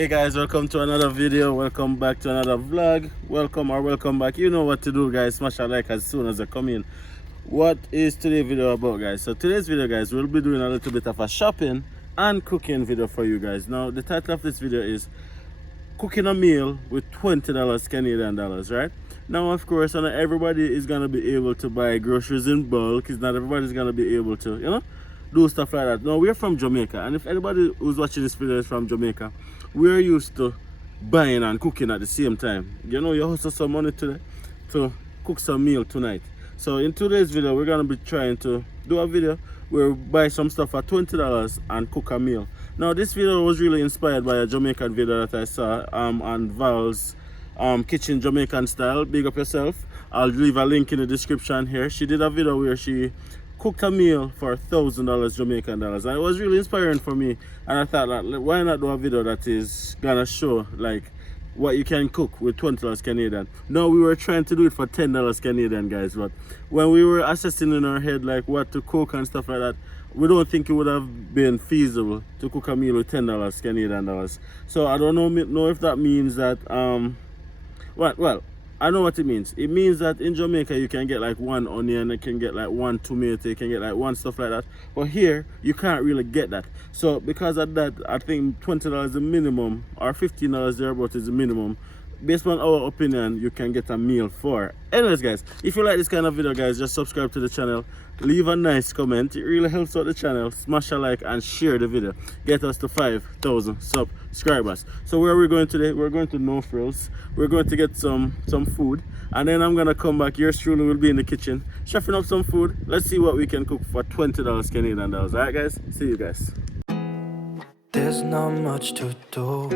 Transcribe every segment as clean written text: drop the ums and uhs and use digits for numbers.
Hey guys, welcome to another video. Welcome back to another vlog. Welcome back. You know what to do, guys. Smash a like as soon as I come in. What is today's video about, guys? So today's video, guys, we'll be doing a little bit of a shopping and cooking video for you guys. Now the title of this video is cooking a meal with $20 Canadian dollars, right? Now of course, not everybody is gonna be able to buy groceries in bulk. Because not everybody's gonna be able to, do stuff like that. Now we're from Jamaica, and if anybody who's watching this video is from Jamaica, we're used to buying and cooking at the same time. You hustle some money today to cook some meal tonight. So in today's video, we're gonna be trying to do a video where we buy some stuff for $20 and cook a meal. Now this video was really inspired by a Jamaican video that I saw on Val's kitchen Jamaican style. Big up yourself. I'll leave a link in the description here. She did a video where she cooked a meal for $1,000 Jamaican dollars, and it was really inspiring for me. And I thought, like, why not do a video that is gonna show like what you can cook with $20 Canadian. No, we were trying to do it for $10 Canadian, guys, but when we were assessing in our head like what to cook and stuff like that, we don't think it would have been feasible to cook a meal with $10 Canadian dollars. So I don't know if that means that well, I know what it means. It means that in Jamaica you can get like one onion, you can get like one tomato, you can get like one stuff like that. But here you can't really get that. So because of that, I think $20 is the minimum, or $15 thereabout is the minimum. Based on our opinion, you can get a meal for. Anyways, guys, if you like this kind of video, guys, just subscribe to the channel, leave a nice comment. It really helps out the channel. Smash a like and share the video. Get us to 5,000 subscribers. So where are we going today? We're going to No Frills. We're going to get some food, and then I'm gonna come back. Yours truly will be in the kitchen chefing up some food. Let's see what we can cook for $20 Canadian dollars. All right, guys, see you guys. There's not much to do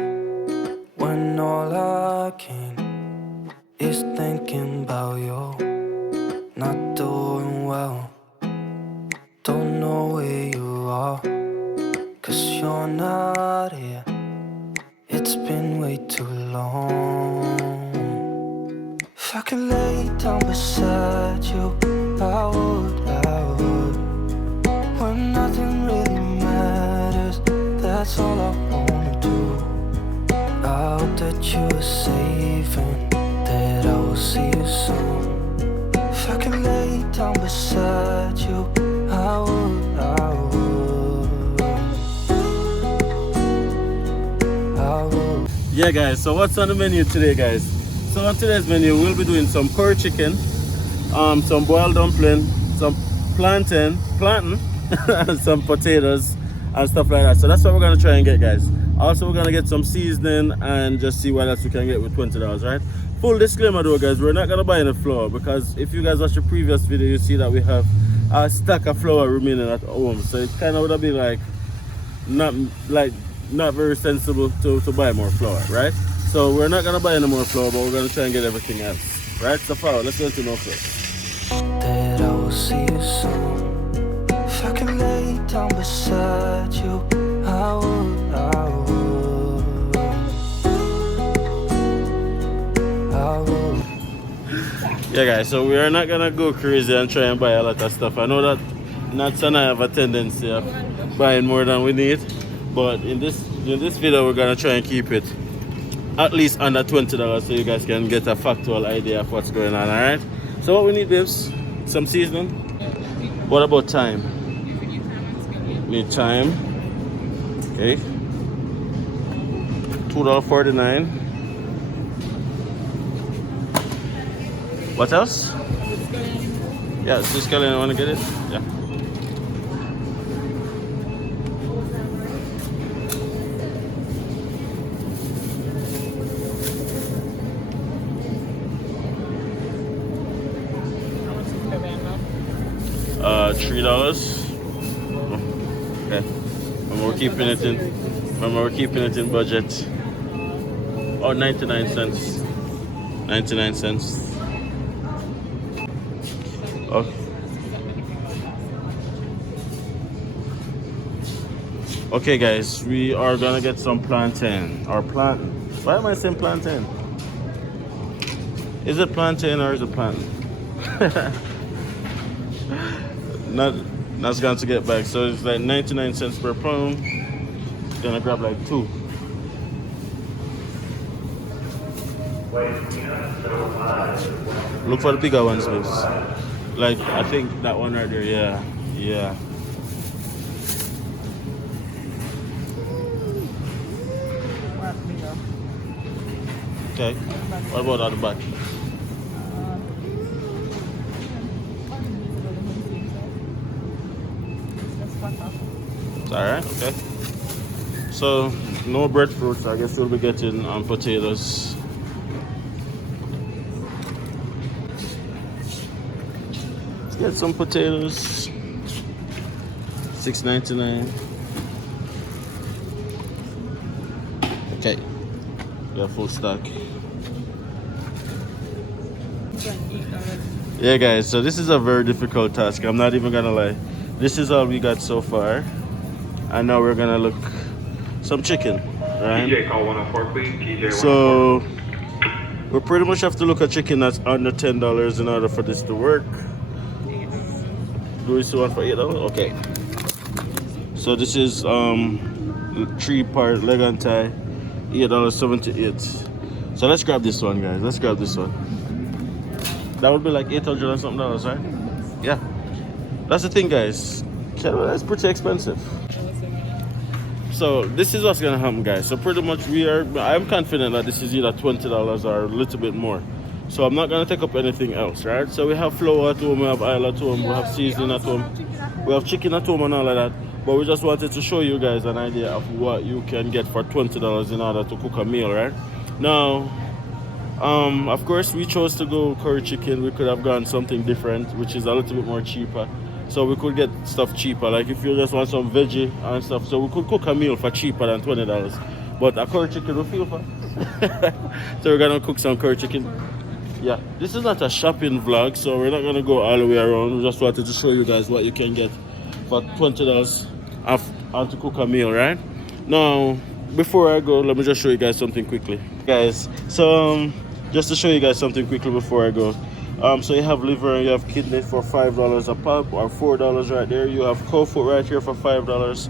when all I can is thinking about you. Not doing well, don't know where you are, 'cause you're not here. It's been way too long. If I could lay down beside you, I would. When nothing really matters, that's all I wanna do. I hope that you are safe and that I will see you soon. If I could lay down beside you, I would. Yeah, guys, so what's on the menu today, guys? So on today's menu, we'll be doing some curry chicken, some boiled dumpling, some plantain, and some potatoes and stuff like that. So that's what we're gonna try and get, guys. Also, we're gonna get some seasoning and just see what else we can get with $20, right? Full disclaimer though, guys, we're not gonna buy any flour, because if you guys watch the previous video, you see that we have a stack of flour remaining at home. So it kind of would be like not very sensible to buy more flour, right? So we're not gonna buy any more flour, but we're gonna try and get everything else, right? So far, let's go to No Frills. That I will see you soon. If I can lay down beside you, I would. Yeah, guys, so we are not gonna go crazy and try and buy a lot of stuff. I know that Nats and I have a tendency of buying more than we need, but in this video we're gonna try and keep it at least under $20 so you guys can get a factual idea of what's going on. All right, so what we need is some seasoning. What about thyme? Need thyme. Okay, $2.49. What else? Yeah, is this guy, I want to get it? Yeah. $3. Okay. And we're keeping it in budget. Oh, 99 cents. 99 cents. Okay. Okay, guys, we are gonna get some plantain or plantain. Why am I saying plantain? Is it plantain or is it plantain? That's going to get back. So it's like 99 cents per pound. Gonna grab like two. Look for the bigger ones, please. Like, I think that one right there, yeah. Yeah. Okay. What about at the back? It's alright, okay. So, no breadfruits. I guess we'll be getting potatoes. Let's get some potatoes. $6.99. Okay. Yeah, full stock. Yeah, guys, so this is a very difficult task. I'm not even gonna lie. This is all we got so far. And now we're gonna look some chicken, right? TJ, call 104, please. TJ, so we pretty much have to look at chicken that's under $10 in order for this to work. Do we see one for $8? Okay. So this is 3-part leg and thigh, $8.78. So let's grab this one, guys. Let's grab this one. That would be like $800 and something dollars, right? Yeah. That's the thing, guys. Canada is pretty expensive. So this is what's gonna happen, guys. So pretty much I'm confident that this is either $20 or a little bit more. So I'm not gonna take up anything else, right? So we have flour at home, we have oil at home, we have seasoning at home, we have chicken at home and all of that. But we just wanted to show you guys an idea of what you can get for $20 in order to cook a meal, right? Now, of course, we chose to go curry chicken. We could have gone something different, which is a little bit more cheaper. So we could get stuff cheaper, like if you just want some veggie and stuff. So we could cook a meal for cheaper than $20. But a curry chicken we feel for. So we're gonna cook some curry chicken. Yeah, this is not a shopping vlog, so we're not gonna go all the way around. We just wanted to show you guys what you can get for $20 and to cook a meal, right? Now, before I go, let me just show you guys something quickly, guys. So just to show you guys something quickly before I go. So you have liver and you have kidney for $5 a pop, or $4 right there. You have cow foot right here for $5.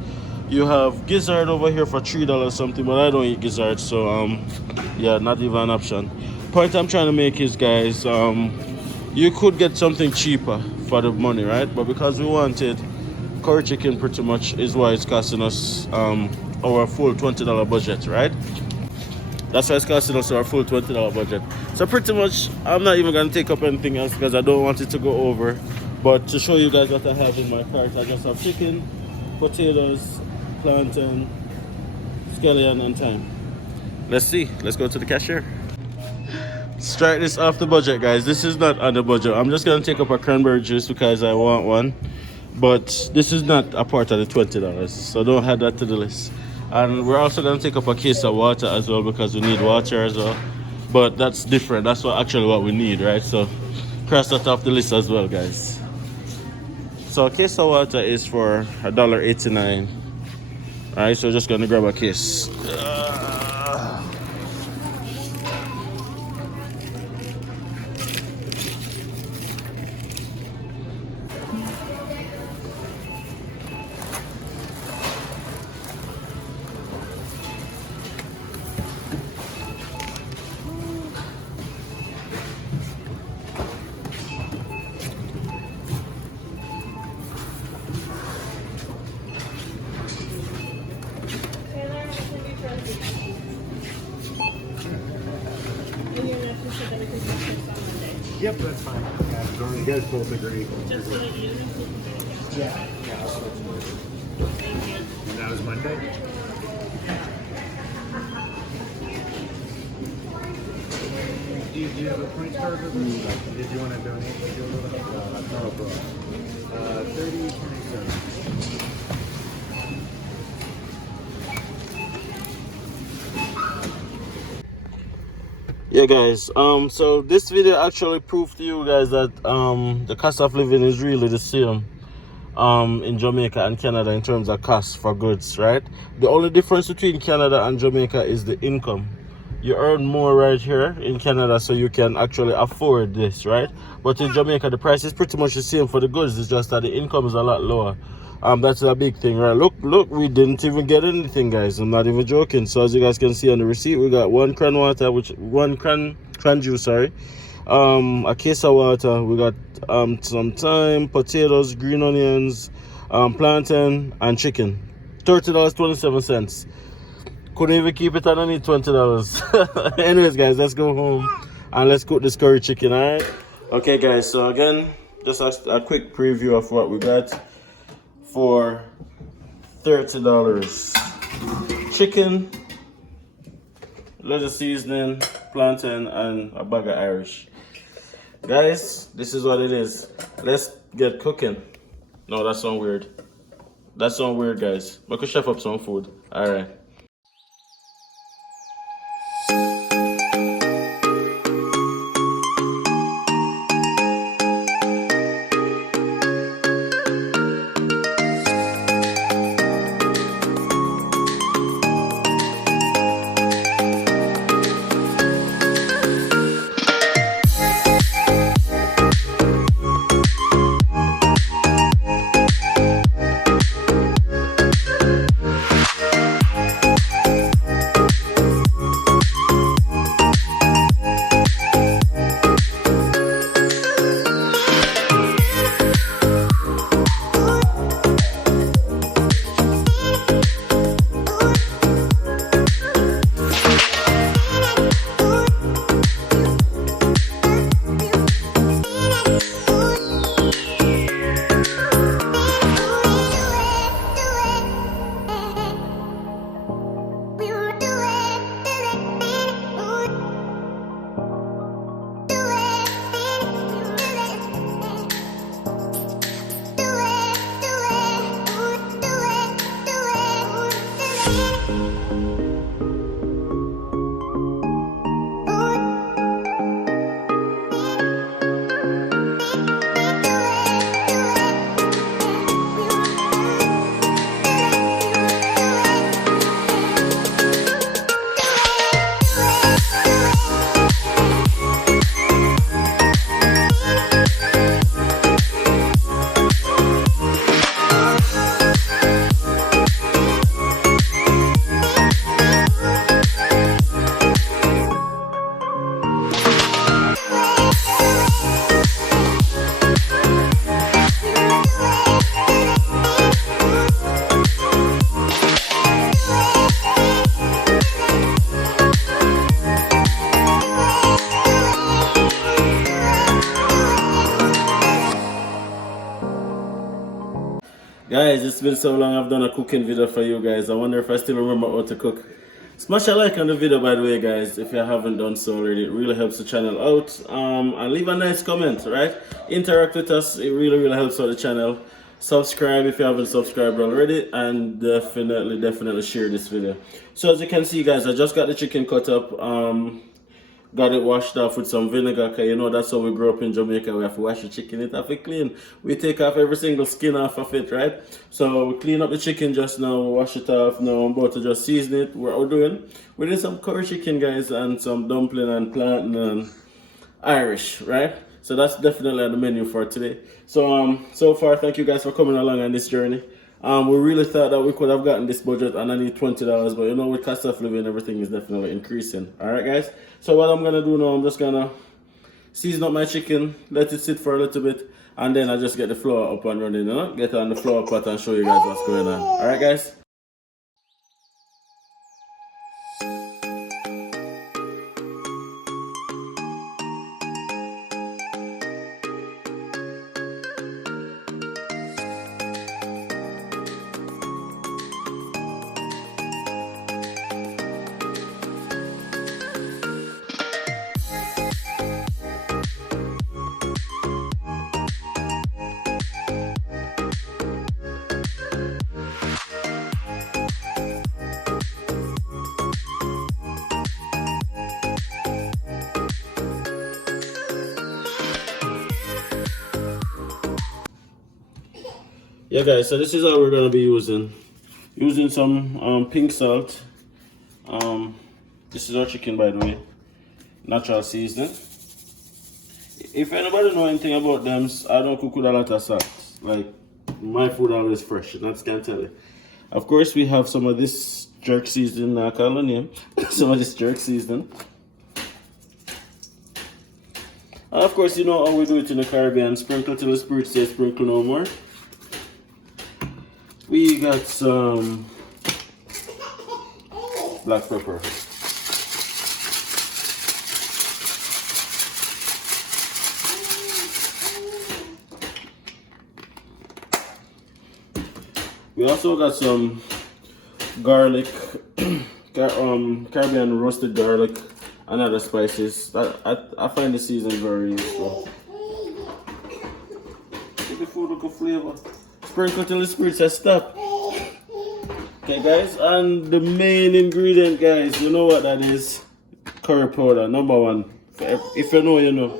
You have gizzard over here for $3 something, but I don't eat gizzard, so yeah, not even an option. Point I'm trying to make is, guys, you could get something cheaper for the money, right? But because we wanted curry chicken, pretty much is why it's costing us our full $20 budget, right? That's why it's costing us our full $20 budget. So pretty much, I'm not even gonna take up anything else because I don't want it to go over. But to show you guys what I have in my cart, I just have chicken, potatoes, plantain, scallion, and thyme. Let's see. Let's go to the cashier. Strike this off the budget, guys. This is not on the budget. I'm just gonna take up a cranberry juice because I want one. But this is not a part of the $20, so don't add that to the list. And we're also gonna take up a case of water as well because we need water as well. But that's different. That's what we need, right? So cross that off the list as well, guys. So a case of water is for $1.89. Alright, so just gonna grab a case. Yep, that's fine. Yeah, you guys both agree. Just what it is. Yeah. I'll switch. And that was Monday? Do you have a point card with you? Did you want to donate to do a little bit? No, bro. 30.27. Yeah, guys, so this video actually proved to you guys that the cost of living is really the same in Jamaica and Canada in terms of cost for goods, right? The only difference between Canada and Jamaica is the income. You earn more right here in Canada, so you can actually afford this, right? But in Jamaica, the price is pretty much the same for the goods. It's just that the income is a lot lower. That's a big thing, right? Look, we didn't even get anything, guys. I'm not even joking. So as you guys can see on the receipt, we got 1 cran water, which 1 cran juice, sorry. A case of water. We got some thyme, potatoes, green onions, plantain, and chicken. $30.27. Couldn't even keep it underneath $20. Anyways, guys, let's go home and let's cook this curry chicken, alright? Okay, guys, so again, just a quick preview of what we got for $30. Chicken, little seasoning, plantain, and a bag of Irish. Guys, this is what it is. Let's get cooking. No, that sounds weird. That sounds weird, guys. I could chef up some food. Alright. Guys, it's been so long I've done a cooking video for you guys. I wonder if I still remember how to cook. Smash a like on the video, by the way, guys, if you haven't done so already. It really helps the channel out. And leave a nice comment, right? Interact with us. It really helps out the channel. Subscribe if you haven't subscribed already, and definitely share this video. So as you can see, guys, I just got the chicken cut up. Got it washed off with some vinegar, because you know that's how we grew up in Jamaica. We have to wash the chicken, it have to clean. We take off every single skin off of it, right? So we clean up the chicken just now, wash it off. Now I'm about to just season it. What we're doing, we did some curry chicken, guys, and some dumpling and plantain and Irish, right? So that's definitely on the menu for today. So so far, thank you guys for coming along on this journey. We really thought that we could have gotten this budget and I need $20, but you know, with cost of living, everything is definitely increasing. Alright, guys? So what I'm gonna do now, I'm just gonna season up my chicken, let it sit for a little bit, and then I just get the flour up and running, you know? Get on the flour pot and show you guys what's going on. Alright, guys? Yeah, guys, so this is how we're gonna be using some pink salt. This is our chicken, by the way, natural seasoning. If anybody know anything about them, I don't cook with a lot of salt. Like, my food always fresh, and that's can't tell you. Of course, we have some of this jerk seasoning. I call the name. Some of this jerk seasoning. And of course, you know how we do it in the Caribbean. Sprinkle till the spirit says sprinkle no more. We got some black pepper. We also got some garlic, Caribbean roasted garlic and other spices. I find the season very useful. Give the food a flavor. Sprinkle till the spirit says stop. Okay guys, and the main ingredient guys, you know what that is? Curry powder, number one. If you know, you know.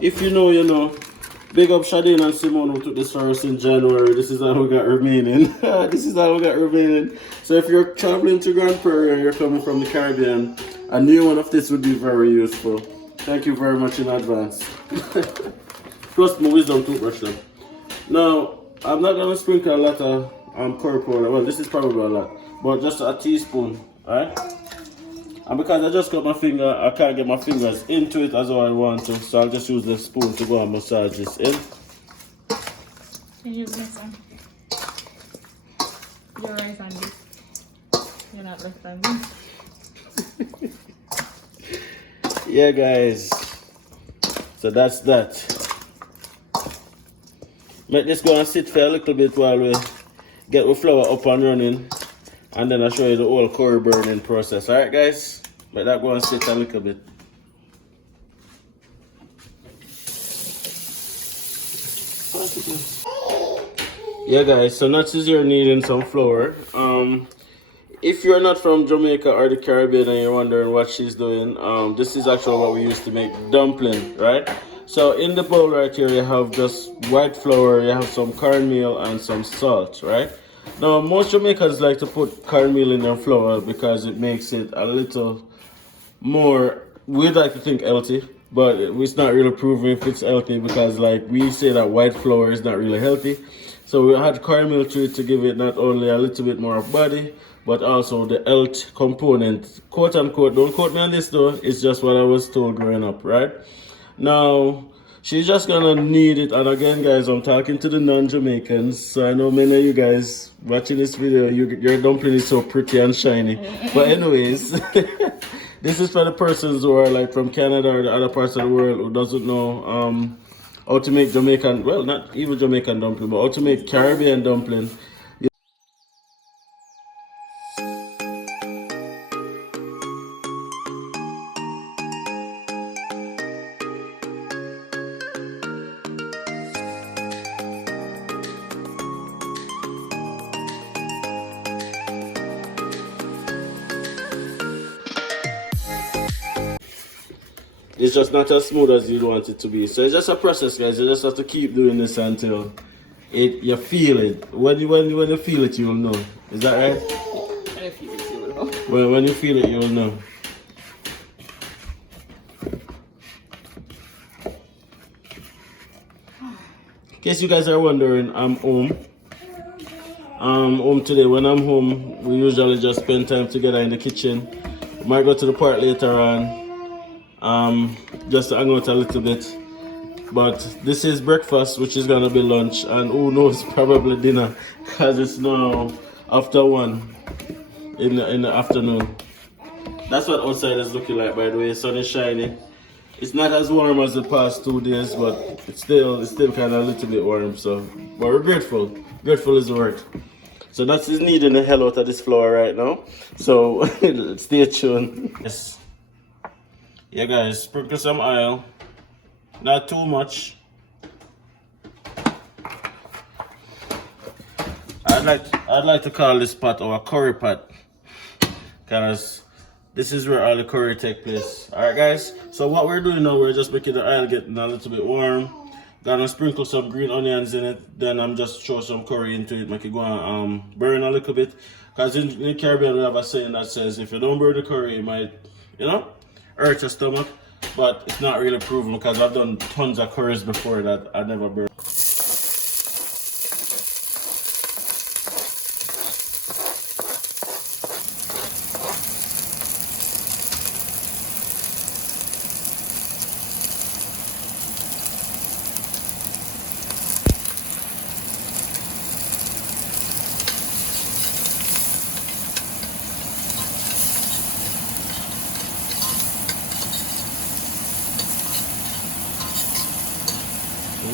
If you know, you know. Big up Shadeen and Simone who took this for us in January. This is all we got remaining. This is all we got remaining. So if you're traveling to Grande Prairie or you're coming from the Caribbean, a new one of this would be very useful. Thank you very much in advance. Plus my wisdom toothbrush then. Now, I'm not going to sprinkle a lot of curry powder. Well, this is probably a lot. But just a teaspoon, alright? And because I just got my finger, I can't get my fingers into it as I want to. So I'll just use the spoon to go and massage this in. Can you use this one? Your right hand this. You're not left handed. Yeah guys. So that's that. Make this go and sit for a little bit while we get the flour up and running. And then I'll show you the whole curry burning process. Alright guys? Let that go and sit a little bit. Yeah guys, so next is you're needing some flour. If you're not from Jamaica or the Caribbean and you're wondering what she's doing, this is actually what we used to make dumpling, right? So in the bowl right here you have just white flour, you have some cornmeal and some salt, right? Now, most Jamaicans like to put cornmeal in their flour because it makes it a little more, we like to think healthy, but it's not really proven if it's healthy because like we say that white flour is not really healthy. So we had cornmeal to it to give it not only a little bit more of body, but also the health component. Quote unquote, don't quote me on this though, it's just what I was told growing up, right? Now, she's just gonna knead it, and again guys, I'm talking to the non-Jamaicans, so I know many of you guys watching this video, your dumpling is so pretty and shiny. But anyways, this is for the persons who are like from Canada or the other parts of the world who doesn't know how to make Jamaican, well not even Jamaican dumpling, but how to make Caribbean dumpling. It's just not as smooth as you want it to be. So it's just a process, guys. You just have to keep doing this until you feel it. When you feel it, you'll know. Is that right? When you feel it, you will know. Well, when you feel it, you'll know. In case you guys are wondering, I'm home. Home today. When I'm home, we usually just spend time together in the kitchen. We might go to the park later on. Just to hang out a little bit, but this is breakfast, which is gonna be lunch, and who knows, probably dinner, because it's now after 1 in the afternoon. That's what outside is looking like, by the way. Sun is shining. It's not as warm as the past 2 days, but it's still kind of a little bit warm. So, but we're grateful is the word. So that's is needing the hell out of this flour right now, so stay tuned. Yes. Yeah guys, sprinkle some oil, not too much. I'd like to call this pot our curry pot, because this is where all the curry take place. Alright guys, so what we're doing now, we're just making the oil getting a little bit warm. Gonna sprinkle some green onions in it, then I'm just throw some curry into it, make it go and burn a little bit. Because in the Caribbean we have a saying that says if you don't burn the curry, it might, you know, hurt your stomach, but it's not really proven because I've done tons of curries before that I never burned.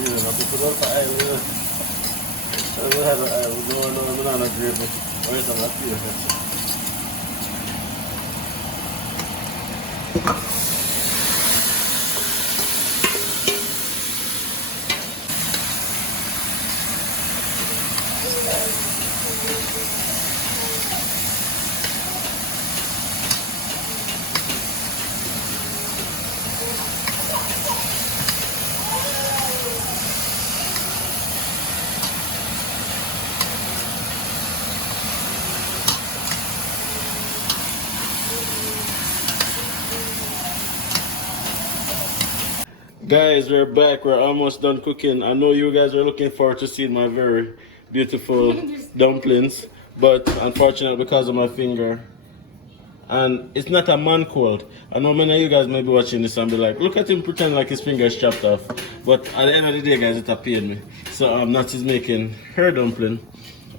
you know, people don't fire, you know. We had no banana grape, but wait a minute. Guys, we're back. We're almost done cooking. I know you guys are looking forward to seeing my very beautiful dumplings, but unfortunately because of my finger, and it's not a man cold. I know many of you guys may be watching this and be like, look at him pretend like his finger is chopped off. But at the end of the day, guys, it appeared me. So Natty's making her dumpling,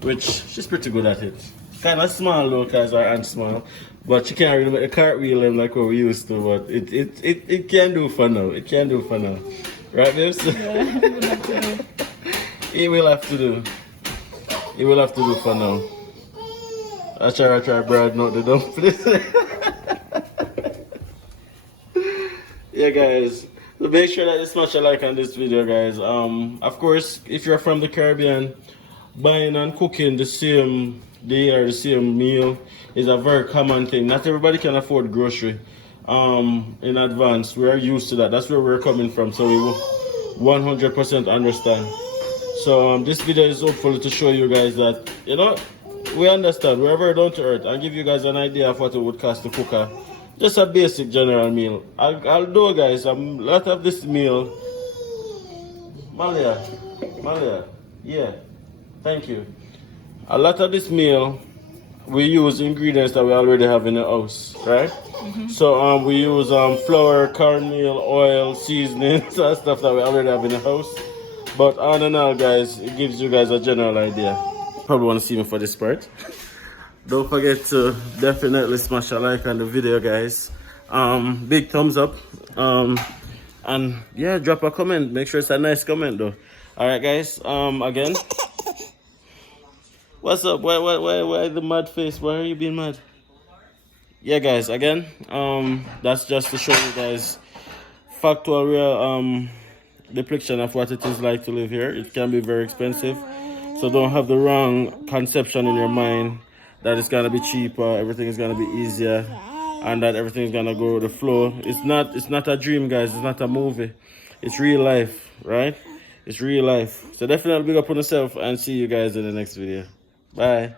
which she's pretty good at it. Kind of small though, guys, her hand small. But she can't really make a cartwheel like what we used to, but it can do for now. It can do for now. Right, babes? Yeah, we'll have to do. It will have to do. It will have to do for now. I try Brad not the dumplings. Yeah, guys. So make sure that you smash a like on this video, guys. Of course, if you're from the Caribbean, buying and cooking the same day or the same meal is a very common thing. Not everybody can afford grocery in advance. We are used to that. That's where we're coming from. So we will 100% understand. So this video is hopefully to show you guys that, you know, we understand. We're very down to earth and give you guys an idea of what it would cost to cook just a basic general meal. I'll do, guys, a lot of this meal. Malia, yeah, thank you. A lot of this meal, we use ingredients that we already have in the house, right? So we use flour, cornmeal, oil, seasonings, and stuff that we already have in the house. But all in all, guys, it gives you guys a general idea. Probably want to see me for this part. Don't forget to definitely smash a like on the video, guys. Big thumbs up. And yeah, drop a comment. Make sure it's a nice comment though. Alright, guys. Again. What's up? Why the mad face? Why are you being mad? Yeah, guys, again, that's just to show you guys factual real depiction of what it is like to live here. It can be very expensive. So don't have the wrong conception in your mind that it's gonna be cheaper, everything is gonna be easier, and that everything is gonna go with the flow. It's not a dream, guys, it's not a movie. It's real life, right? It's real life. So definitely big up on yourself and see you guys in the next video. Bye.